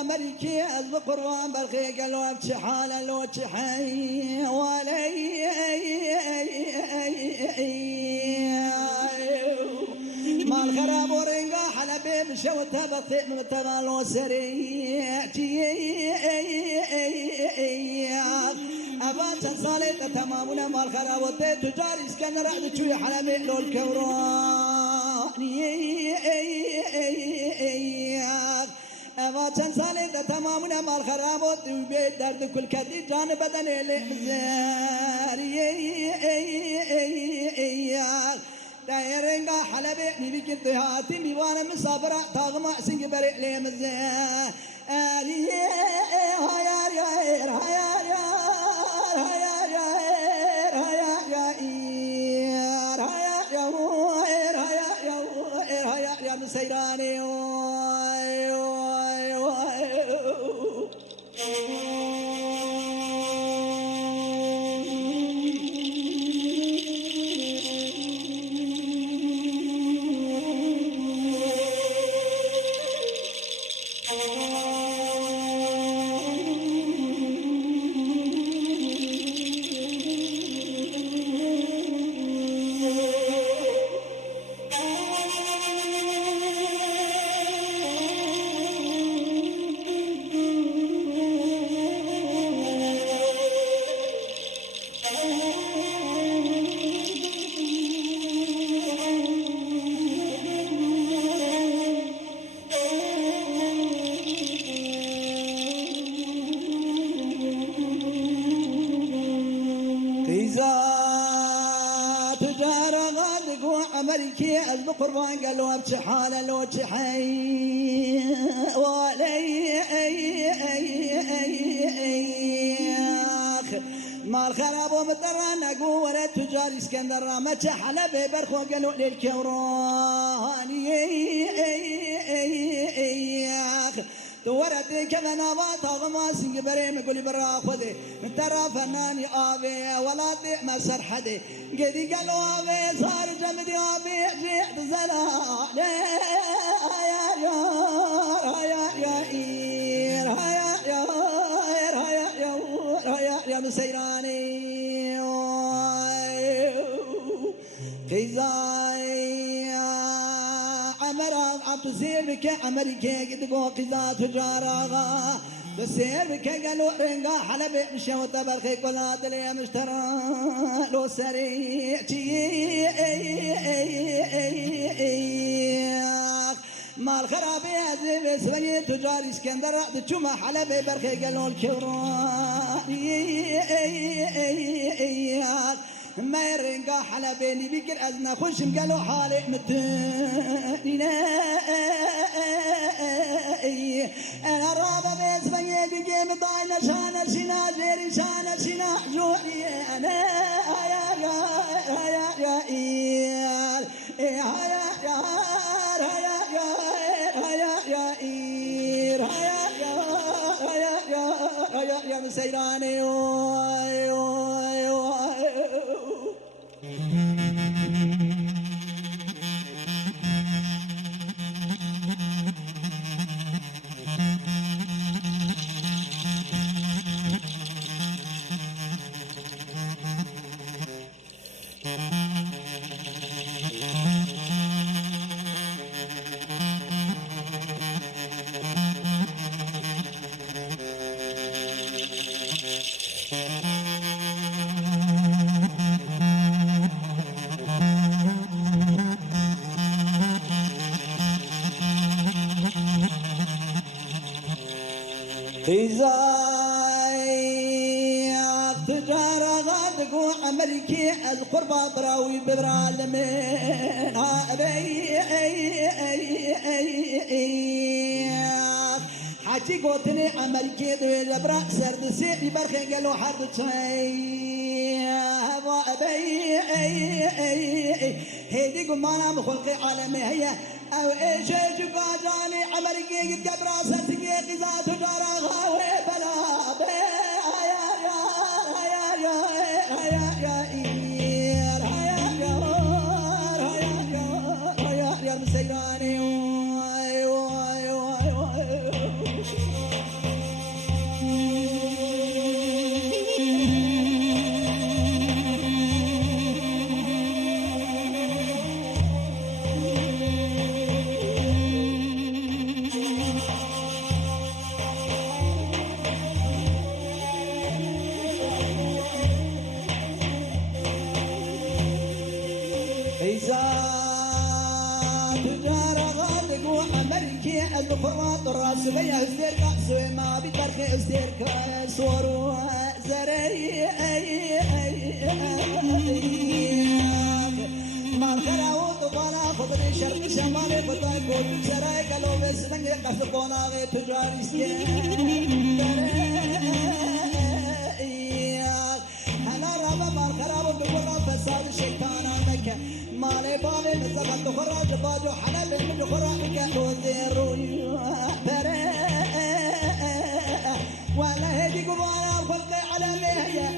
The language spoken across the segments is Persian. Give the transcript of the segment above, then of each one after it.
أمريكي أزب قربان برخي قالوا بشي حالة لو تحي ولي ما الخراب ورنقا حلبي بشوتها بطيء متبال وسريع أبا صالح تمامنا ما الخراب وطيء تجاري سكن رأد شوي حلبي لو الكوران أبا صالح تمامنا ما الخراب وطيء درد كل كدي جان بدن الإحزار دايرنگا حلبي نبي كنت هاتي ميوانا مسافرة تاغما سنگ بريء لي مزيان هيار يا هيار يا هيار يا هيار يا هيار يا هيار يا مسيراني أمريكي أزب قربان قالوا بشي حالة لو تحي ولي ما الخراب ومدران أقول ولا تجاري اسكندر ما حلبي برخو قالوا للكوران تورتي كذا نبات غما سنج بريم يقول برا خذي من ترى فناني ابي ولا ما سرحدي قدي قالوا ابي صار جمدي ابي جيت زلا يا مسيراني قيزاي عمر عبد سير بك أمريكا قد قو قزا تجارا بسير بك قالوا رنقا حلبي مشوت برخي قلات لي مشترى لو سريع ما الخرابي هزي بسوي تجاري اسكندر تشوم حلبي برخي قالوا الكوران ما يرنقا حلبيني بكر أزنا خشم قالوا حالي متنينا أنا رابا بيس بيدي جيم ضاينا شانا شنا جيري شانا شنا جوعي أنا يا مسيراني تجارة غادقو أمريكي القربة براوي ببرالمين حجي قوتني أمريكي دوي لبرا سرد سيدي برخي قالوا حرد تشي هوا أبي هيدي قمانا مخلقي عالمي هي أو إيش جباجاني أمريكي قد قبرا سرسكي قزا تجارا غاوي بلا فرات الراس بيا هستير كاسوي ما بيترخي هستير كاسورو زري ما الخراو طبانا خضري شرق شمالي بطاي قول سراي قالوا بس لنجي قصبونا غي تجاري سكين هلا رابا ما الخراو دورا فساد الشيطان مكة مالي بابي مزقت خراج باجو حلال من خراج كوزيرو ولا هدي قبانا وخلقي على مهية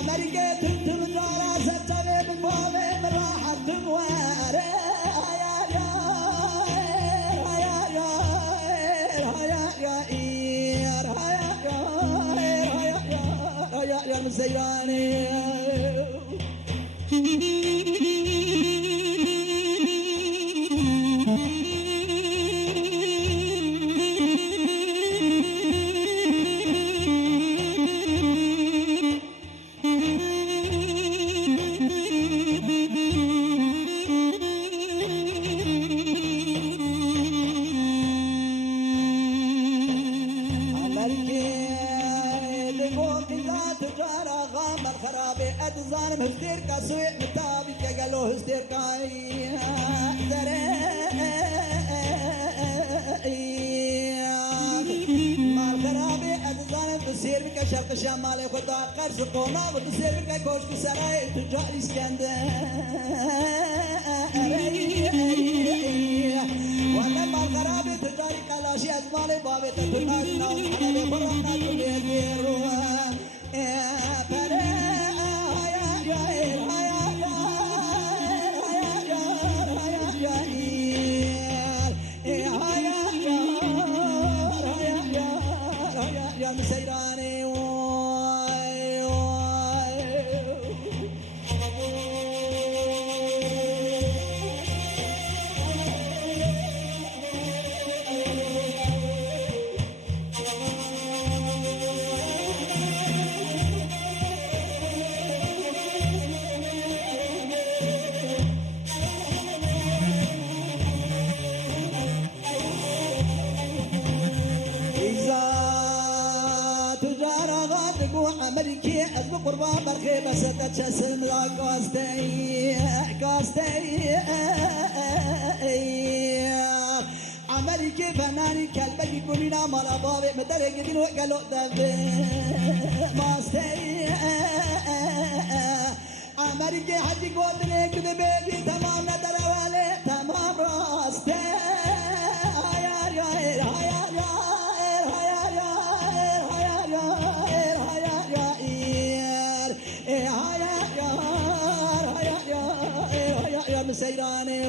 أمريكا تلتم جارا ستمي بالبابي من راحة تمواري يا المسيراني ظالم هستير كاسوي متابي كقالو هستير كاي مال خرابي ظالم تصير بك شرق شمالي خدا قرص قونا وتصير بك كوشك سراي تجاري اسكندر وانا مال خرابي تجاري كلاشي ازمالي بابي تتناش ناس حبابي برانا تبيرو أمريكي أزم قربان برخي بس تجسم لا كاستي أمريكي فناني كلبك يقولنا مالا بابي مدري قدين وقالوا دبي ماستي أمريكي حجي قولني كده بيبي تمام ندر والي تمام راستي سيراني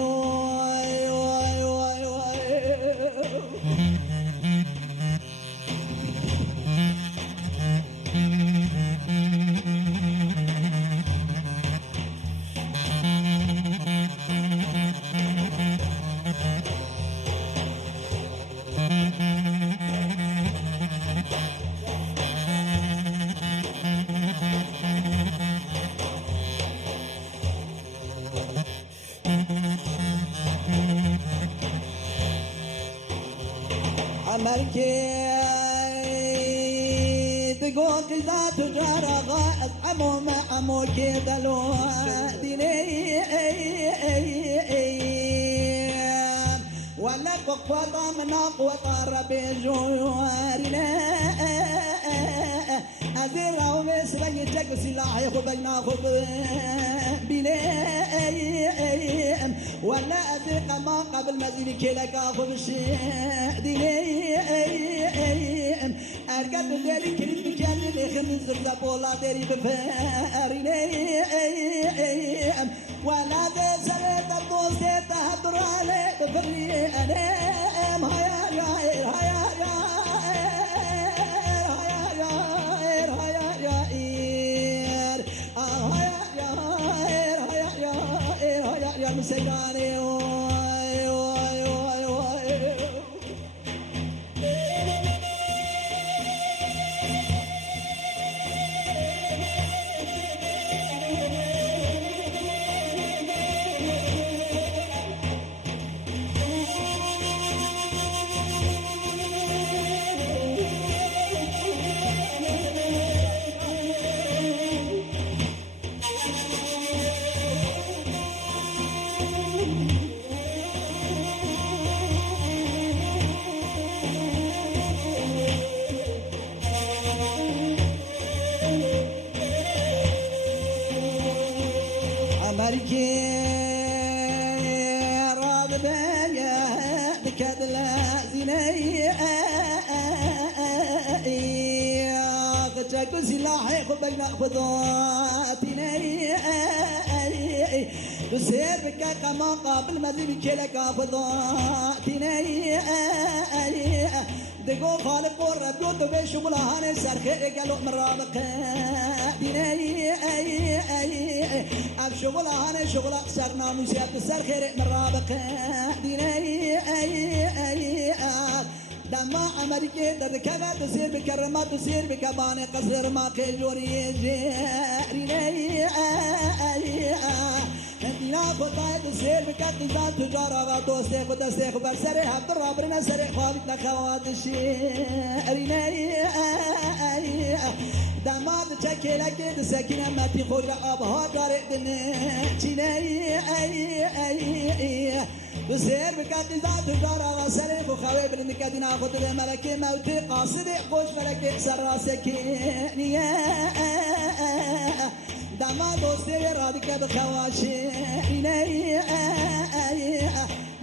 أمريكي تقول كذا تجارة غائب عمو ما عمو كذا لو ديني ولا قوة من قوة ربي جوارنا أزير أو مسري يتك سلاحي خبينا خب بلايم ولا أزيق ما قبل مزيد كلك أخذ الشاديم أرقد داري كريم بجاني لخمين زرزة بولا داري بفارينيم ولا ذي سريت الدوستي تهدر علي بفري أنام هيا ياير هيا ياير هيا ياير هيا ياير هيا ياير هيا ياير هيا يا مسيراني سلاحي خبينا خذاتنا بسير بك كما قابل مزيد كلك خذاتنا دقو خالق وربو دبي شغلهاني سرخي قالوا مرابق ديني اب شغلهاني شغل سرنا مسيات سرخي مرابق ديني دما أمريكا تذكرنا تسير بكرمات تسير بكبانة قصر ما كجوري جاريني دينا خطاي تسير بكتزات تجارة وتوسي قدسي خبر سري عبد الرابرنا سري خالد نخوات الشيريني دما تشكلك تسكينة ما تخرج أبها قارئ دنيا بسير بكاتزات تجارة وسري بخوي بالنكادين أخذ الملكي موتي قاصدي خوش ملكي سراسك نيا دما دوستي رادك بخواشي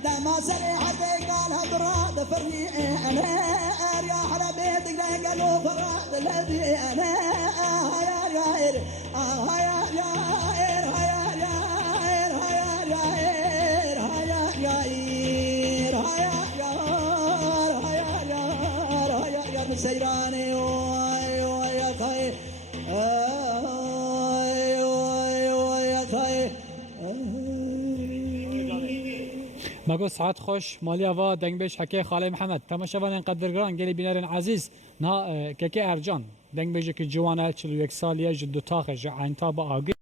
دما سري حتى قال هدرا دفرني أنا يا حلا بيتك قالوا فراد الذي أنا يا يائر يا يائر سيراني يا خير يا خير مگو ساعت خوش مالیا و دنگ بیش حکی خاله محمد تماشاوان قدرگران گلی بینرن عزیز نا که ارجان دنگ بیش که جوانه 41 سالیه جدو تاخه جعین تا با آگی